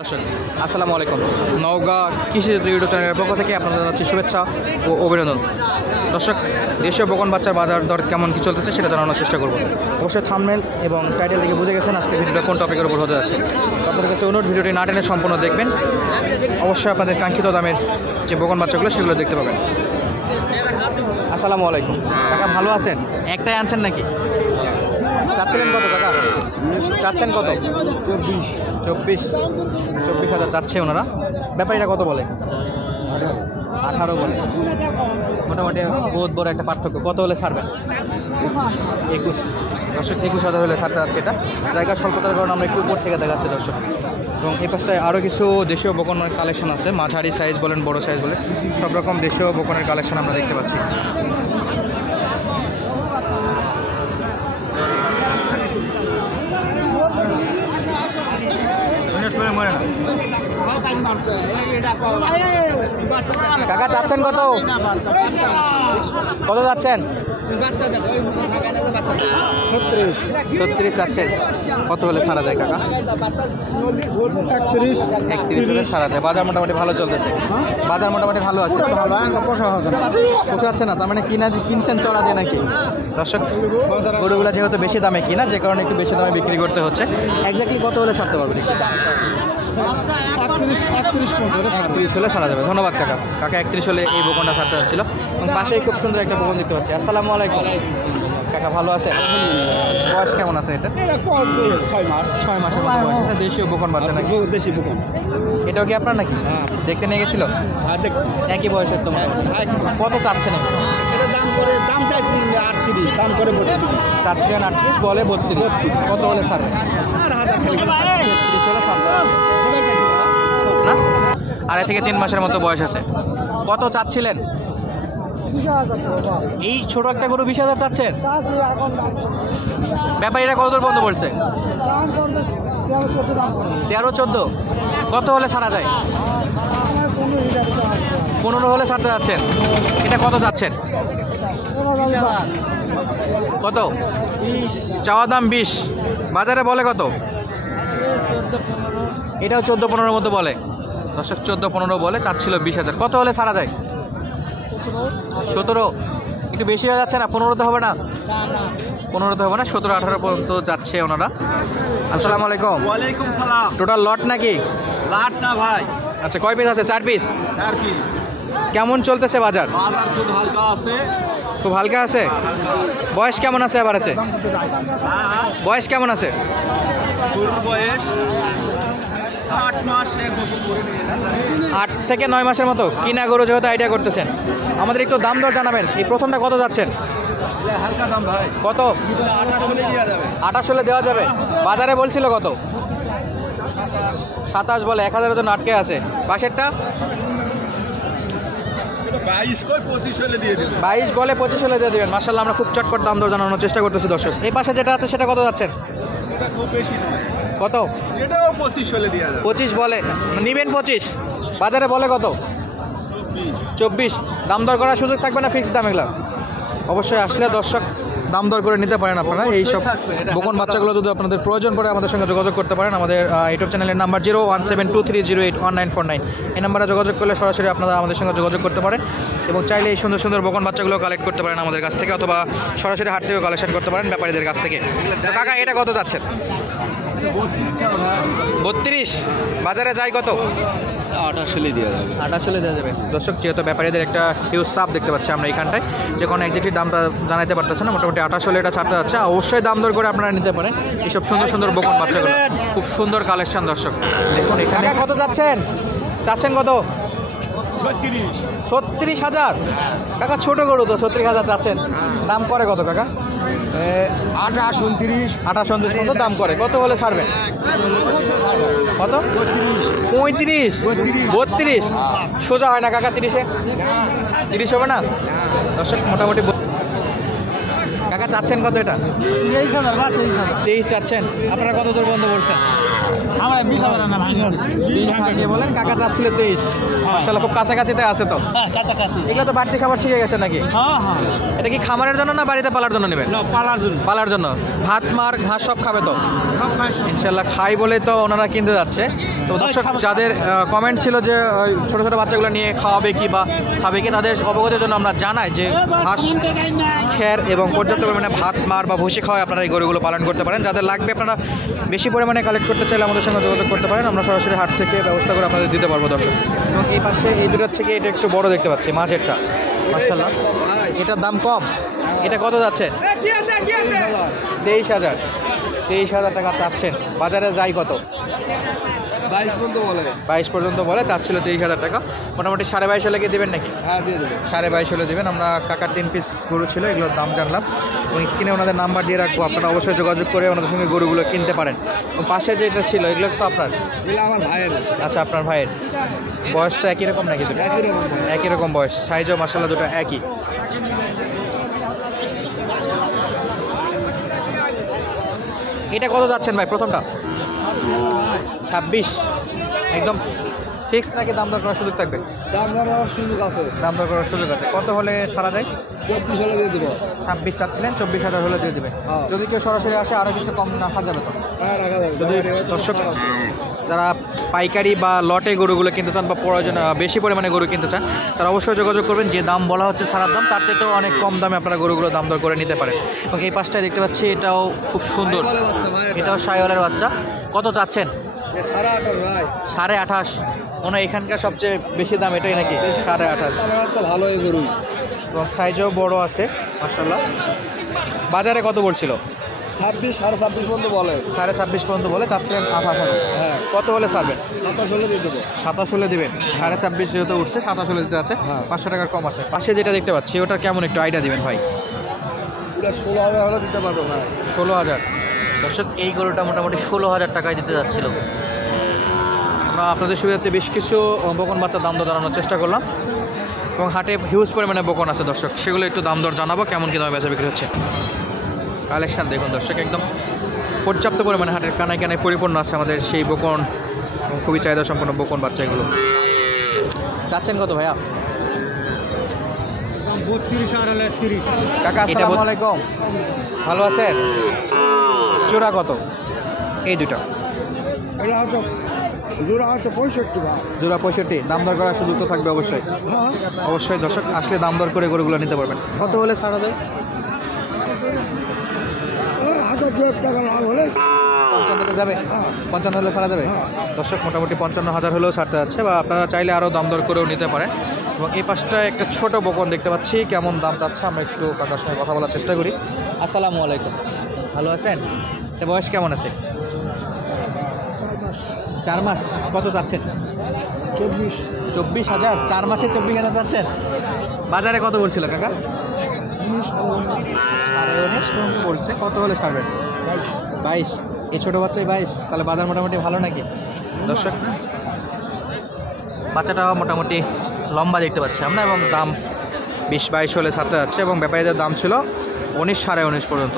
দর্শক আসসালামু আলাইকুম। নওগাঁ কৃষি ইউটিউব চ্যানেলের পক্ষ থেকে আপনাদের জানাচ্ছি শুভেচ্ছা ও অভিনন্দন। দর্শক, দেশীয় বকন বাচ্চার বাজার দর কেমন কি চলতেছে সেটা জানানোর চেষ্টা করব। অবশ্যই থাম্বনেল এবং টাইটেল থেকে বুঝে গেছেন আজকে ভিডিওটা কোন টপিকের উপর হতে যাচ্ছে। আপনাদের কাছে অনুরোধ, ভিডিওটি না টেনে সম্পূর্ণ দেখবেন। অবশ্যই আপনাদের কাঙ্ক্ষিত দামের যে বকন বাচ্চাগুলো সেগুলো দেখতে পাবেন। আসসালামু আলাইকুম কাকা, ভালো আছেন? একটাই আনছেন নাকি? চাচ্ছিলেন কত কাকা? চাচ্ছেন কত? 24,000 চাচ্ছে ওনারা। ব্যাপারীরা কত বলে? 18 বলে। মোটামুটি বহুত বড় একটা পার্থক্য। কত হলে ছাড়বেন? 21। দর্শক 21,000 হলে ছাড়তে যাচ্ছে। এটা জায়গা স্বল্পতার কারণে আমরা একটু উপর থেকে দেখাচ্ছি দর্শক। এবং এই পাশটায় আরও কিছু দেশীয় বকনের কালেকশন আছে। মাঝারি সাইজ বলেন, বড় সাইজ বলেন, সব রকম দেশীয় বকনের কালেকশন আমরা দেখতে পাচ্ছি। কাকা চাচ্ছেন কত? কত যাচ্ছেন? 36 চাচ্ছেন। কত হলে ছাড়া যায় কাকা? 31 হলে ছাড়া যায়। বাজার মোটামুটি ভালো চলতেছে। বাজার মোটামুটি ভালো আছে। পোষাচ্ছে না, তার মানে কিনছেন চড়া দিয়ে নাকি? দর্শক, গরুগুলা যেহেতু বেশি দামে কিনা, যে কারণে একটু বেশি দামে বিক্রি করতে হচ্ছে। এক্স্যাক্টলি কত হলে ছাড়তে পারবেন? 31 হলে ছাড়া যাবে। ধন্যবাদ কাকা। কাকা 31 হলে এই বকনটা ছাড়তে হচ্ছিল। এবং পাশেই খুব সুন্দর একটা বকন দিতে হচ্ছে। আসসালামু আলাইকুম কাকা, ভালো আছে? বয়স কেমন আছে এটা? 6 মাসের মতো বয়স আছে। দেশীয় বকন বাচ্চা নাকি? দেশি বকন। এটাও কি আপনার নাকি? দেখতে নিয়ে গেছিল? একই বয়সের তোমার? কত চাচ্ছেন? এটা দাম চাইছি 38, দাম করে 32। চাচ্ছিলেন 38, বলে 32। কত হলে ছাড়বে? আর 1000 খেলে 30 হলে ছাড়বে না? 2.5 থেকে 3 মাসের মতো বয়স আছে। কত চাচ্ছিলেন? এই ছোট একটা গরু 20,000 চাচ্ছেন? ব্যাপারীরা কত দূর বন্ধ বলছে? 13-14। কত হলে ছাড়া যায়? 15 হলে ছাড়তে যাচ্ছেন। এটা কত যাচ্ছেন? কত? চাওয়া দাম 20, বাজারে বলে কত? এটাও 14-15 মতো বলে। দর্শক 14-15 বলে, চাচ্ছিল 20,000। কত হলে ছাড়া যায়? 17। একটু বেশি হয়ে যাচ্ছে না? 15 তো হবে না? 15 তো হবে না, 17-18 পর্যন্ত যাচ্ছে ওনারা। আসসালামু আলাইকুম। ওয়ালাইকুম সালাম। টোটাল লট নাকি? লাট না ভাই। আচ্ছা, কয় পিস আছে? 4 পিস। 4 পিস। কেমন চলতেছে বাজার? বাজার খুব হালকা আছে। খুব হালকা আছে। বয়স কেমন আছে? আবার আছে বয়স কেমন আছে? গরুর বয়স 8 মাস, 1 বছর করে নিয়ে 8 থেকে 9 মাসের মতো। কিনা গরু যেহেতু আইডিয়া করতেছেন, আমাদের একটু দাম দর জানাবেন। এই প্রথমটা কত যাচ্ছেন? হালকা দাম ভাই। কত? 28 হলে দেওয়া যাবে। 28 হলে দেওয়া যাবে। বাজারে বলছিল কত? 27 বলে। 1000-এর জন্য আটকে আছে। পাশেরটা 22 কই 25 হলে দিয়ে দেব। 22 বলে, 25 হলে দিয়ে দেবেন। মাশাআল্লাহ, আমরা খুব চটপট দাম দর জানানোর চেষ্টা করতেছি দর্শক। এই পাশে যেটা আছে সেটা কত যাচ্ছেন? এটা খুব বেশি নয়। কত? এটাও 25 হলে দেওয়া যাবে। 25 বলে। নিবেন 25, বাজারে বলে কত? 24। দাম দর করার সুযোগ থাকবে না? ফিক্স দাম এগুলো? অবশ্যই আসলে দর্শক দাম দর করে নিতে পারেন আপনারা। এইসব বকন বাচ্চাগুলো যদি আপনাদের প্রয়োজন পড়ে আমাদের সঙ্গে যোগাযোগ করতে পারেন। আমাদের ইউটিউব চ্যানেলের নাম্বার 01723081949। এই নাম্বারে যোগাযোগ করলে সরাসরি আপনারা আমাদের সঙ্গে যোগাযোগ করতে পারেন এবং চাইলে এই সুন্দর সুন্দর বকন বাচ্চাগুলো কালেক্ট করতে পারেন আমাদের কাছ থেকে, অথবা সরাসরি হাট থেকেও কালেকশন করতে পারেন ব্যাপারীদের কাছ থেকে। তো কাকা, এটা কত যাচ্ছেন? 32। বাজারে যায় কত? 28 হলে দেওয়া যাবে। 28 হলে দেওয়া যাবে। দর্শক, যেহেতু ব্যাপারীদের একটা হিউজ চাপ দেখতে পাচ্ছি আমরা এইখানটায়, যে কোনো একজাক্টলি দামটা জানাতে পারতেছে না। মোটামুটি 28 হলে এটা ছাড়তে যাচ্ছে। অবশ্যই দাম দর করে আপনারা নিতে পারেন এইসব সুন্দর সুন্দর বকন বাচ্চাগুলো। খুব সুন্দর কালেকশন দর্শক, দেখুন এখানে। কত যাচ্ছেন? চাচ্ছেন কত? 36,000। কাকা, ছোট গরু তো 36,000 চাচ্ছেন। দাম করে কত কাকা? 28, 29, 28-29 মতো দাম করে। কত হলে ছাড়বেন? কত? 35, 32। সোজা হয় না কাকা 30-এ? 30 হবে না দর্শক? মোটামুটি চাচ্ছেন কত এটা? 23,000 চাচ্ছেন। আপনারা কত দূর বন্ধ বলছেন? আমার 20,000 না ভাঙে 20 ভাঙিয়ে বলেন, কাকা চাচ্ছিল 23। মাশাআল্লাহ, খুব কাছাকাছিতে আছে তো। হ্যাঁ কাছাকাছি। এগুলো তো বাড়তি খাবার শিখে গেছে নাকি? হ্যাঁ হ্যাঁ, এটা কি খামারের জন্য না বাড়িতে পালার জন্য নেবেন? না পালার জন্য। পালার জন্য। ভাত মার ঘাস সব খাবে তো? সব খায় সব। ইনশাল্লাহ খাই বলে তো ওনারা কিনতে যাচ্ছে। তো দর্শক যাদের কমেন্ট ছিল যে ছোট ছোট বাচ্চাগুলো নিয়ে খাওয়াবে কি বা খাবে কি, তাদের অবগতির জন্য আমরা জানাই যে ঘাস, খের এবং পর্যাপ্ত পরিমাণে ভাত মার বা ভুসি খাওয়ায় আপনারা এই গরুগুলো পালন করতে পারেন। যাদের লাগবে আপনারা বেশি পরিমাণে কালেক্ট করতে চাইলে আমাদের সঙ্গে যোগাযোগ করতে পারেন, আমরা সরাসরি হাট থেকে ব্যবস্থা করে আপনাদের দিতে পারবো দর্শক। এবং এই পাশে এই দুটোর থেকে এটা একটু বড় দেখতে পাচ্ছি, মাঝেরটা। মাশাআল্লাহ, এটার দাম কম। এটা কত যাচ্ছে? 23,000। 23,000 টাকা চাচ্ছেন। বাজারে যাই কত? 22 পর্যন্ত বলে, চাচ্ছিল 23,000 টাকা। মোটামুটি 22.5 হলে কি দেবেন নাকি? হ্যাঁ দিয়ে দেব। 22.5 হলে দেবেন। আমরা কাকার 3 পিস গরু ছিল, এগুলোর দাম জানলাম এবং স্ক্রিনে ওনাদের নাম্বার দিয়ে রাখবো, আপনারা অবশ্যই যোগাযোগ করে ওনাদের সঙ্গে গরুগুলো কিনতে পারেন। এবং পাশে যেটা ছিল এগুলো তো আপনার? এগুলো আমার ভাইয়ের। আচ্ছা, আপনার ভাইয়ের। বয়স তো একই রকম নাকি? দুটো একই রকম বয়স, সাইজও মাশাআল্লাহ দুটো একই। এটা কত যাচ্ছেন ভাই প্রথমটা? 26। একদম ফিক্স নাকি দাম দর করার সুযোগ থাকবে? দাম করার সুযোগ আছে। দাম দর করার সুযোগ আছে। কত হলে ছাড়া যায়? 24 হলে দিয়ে দেব। 26 চাচ্ছিলেন, 24,000 হলে দিয়ে দেবে। হ্যাঁ। যদি কেউ সরাসরি আসে আরও কিছু কম রাখা যাবে তো? হ্যাঁ রাখা যাবে। যদি দর্শক যারা পাইকারি বা লটে গরুগুলো কিনতে চান বা প্রয়োজন বেশি পরিমাণে গরু কিনতে চান, তারা অবশ্যই যোগাযোগ করবেন। যে দাম বলা হচ্ছে ছাড়ার দাম, তার চাইতেও অনেক কম দামে আপনারা গরুগুলো দাম দর করে নিতে পারেন। এবং এই পাশটায় দেখতে পাচ্ছি, এটাও খুব সুন্দর, এটাও শাহিওয়ালের বাচ্চা। কত চাচ্ছেন? 28.5 ভাই। 28.5। মনে হয় এখানকার সবচেয়ে বেশি দাম এটাই নাকি? 28.5। আমার তো ভালোই গরু এবং সাইজও বড় আছে মাশাআল্লাহ। বাজারে কত বলছিল? 26 26.5 পর্যন্ত বলে। 26.5 পর্যন্ত বলে, চাচ্ছিলেন 28। হ্যাঁ কত হলে ছাড়বেন? 27 হলে দিয়ে দেবো। 27 হলে দেবেন। 26.5 যেহেতু উঠছে, 27 হলে দিতে আছে। হ্যাঁ। 500 টাকার কম আছে। পাশে যেটা দেখতে পাচ্ছি ওটার কেমন একটু আইডিয়া দিবেন ভাই? এটা 16,000 হলে দিতে পারবো না। 16,000। দর্শক, এই গরুটা মোটামুটি 16,000 টাকায় দিতে যাচ্ছিল। আমরা আপনাদের সুবিধার্থে বেশ কিছু বকন বাচ্চার দাম দর জানানোর চেষ্টা করলাম এবং হাটে হিউজ পরিমাণে বকন আছে দর্শক, সেগুলো একটু দাম দর জানাবো কেমন কী দামে বেচা বিক্রি হচ্ছে। কালেকশান দেখুন দর্শক, একদম পর্যাপ্ত পরিমাণে হাটের কানায় কানায় পরিপূর্ণ আছে আমাদের সেই বকন, খুবই চাহিদা সম্পন্ন বকন বাচ্চা এগুলো। চাচ্ছেন কত ভাইয়া? 32,000 হলে 30। কাকা আসসালামু আলাইকুম, ভালো আছেন? জোড়া কত এই দুটো? এটা হয়তো জোড়া হয়তো 65 ভাই। জোড়া 65। দাম দর করার সুযোগ তো থাকবে অবশ্যই। হ্যাঁ অবশ্যই দর্শক আসলে দাম দর করে গরুগুলো নিতে পারবেন। কত হলে ছাড়া যায়? হাজার 2 টাকা লাভ হলে 55 যাবে? হ্যাঁ। 55 হলে ছাড়া যাবে? হ্যাঁ। দর্শক, মোটামুটি 55,000 হলেও ছাড়তে যাচ্ছে, বা আপনারা চাইলে আরও দাম দর করেও নিতে পারেন। এবং এই পাশটায় একটা ছোট বকন দেখতে পাচ্ছি, কেমন দাম চাচ্ছে আমরা একটু কাকার সঙ্গে কথা বলার চেষ্টা করি। আসসালামু আলাইকুম, ভালো আছেন? এটা বয়স কেমন আছে? 4 মাস। কত চাচ্ছেন? 24,000। 4 মাসে 24,000 চাচ্ছেন। বাজারে কত বলছিল কাকা? 19 পর্যন্ত বলছে। কত হলে ছাড়বেন? 22। এই ছোটো বাচ্চাই 22? তাহলে বাজার মোটামুটি ভালো নাকি দর্শক? বাচ্চাটা মোটামুটি লম্বা দেখতে পাচ্ছি আমরা, এবং দাম 20-22 হলে ছাড়তে যাচ্ছে, এবং ব্যাপারীদের দাম ছিল 19, 19.5 পর্যন্ত।